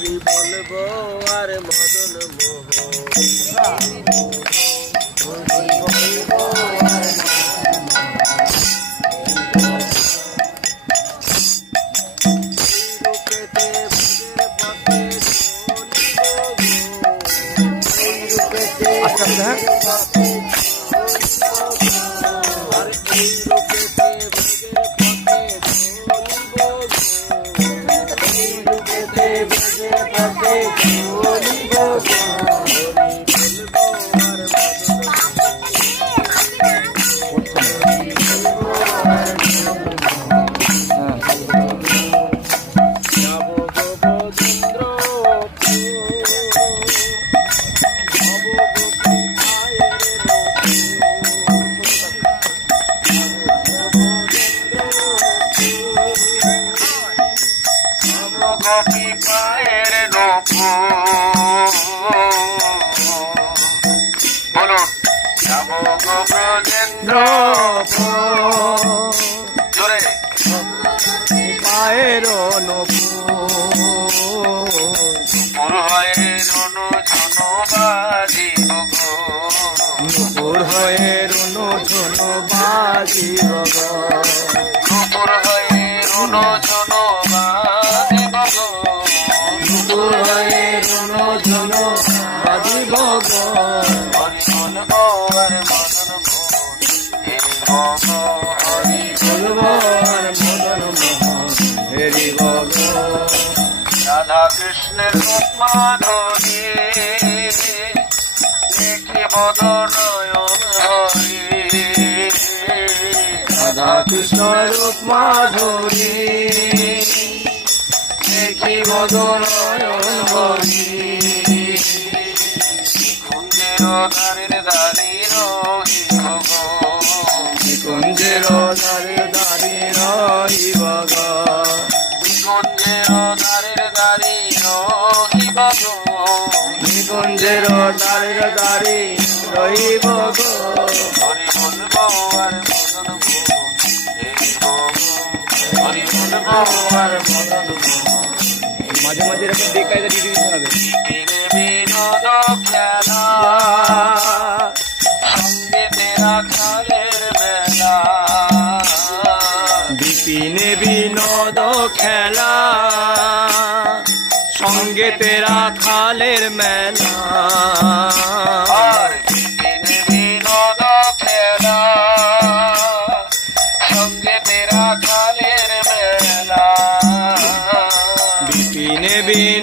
হরি বলবো আর মদন গোপী পায়ের নূপুর বলুন যাব গো ব্রজেন্দ্রপুর জোরে পায়ের নূপুর হয়ে রুনু ঝুনু বাজিব গো নূপুর হয়ে রুনু ঝুনু বাজিব গো নূপুর হয়ে রুনু ঝুনু বাজিব গো নূপুর হয়ে রুনু ঝুনু বাজিব গো হরি বলবো আর মদন হরি বলবো আর মদন মোহন হেরিব গো রাধা কৃষ্ণের রূপ মাধুরী দেখি বদনয়ন হরি রাধা কৃষ্ণ রূপ মাধুরী দেখি মদনয়ন হরি কুঞ্জের দাঁড়ির দাঁড়ির কুঞ্জের দ্বারে দাঁড়ি রহিব গো কুঞ্জের দাঁড়ির দাঁড়ির নিকুঞ্জের দ্বারে দাঁড়ি রহিব গো হরি বলবো আর মদন হরি বলবো আর মদন মাঝে মাঝে এরকম দেখায় দিয়ে দিতে হবে বিনোদ খেলা সঙ্গে তেরা খালের বেলা বিপিনে বিনোদ খেলা সঙ্গে তেরা খালের মেলা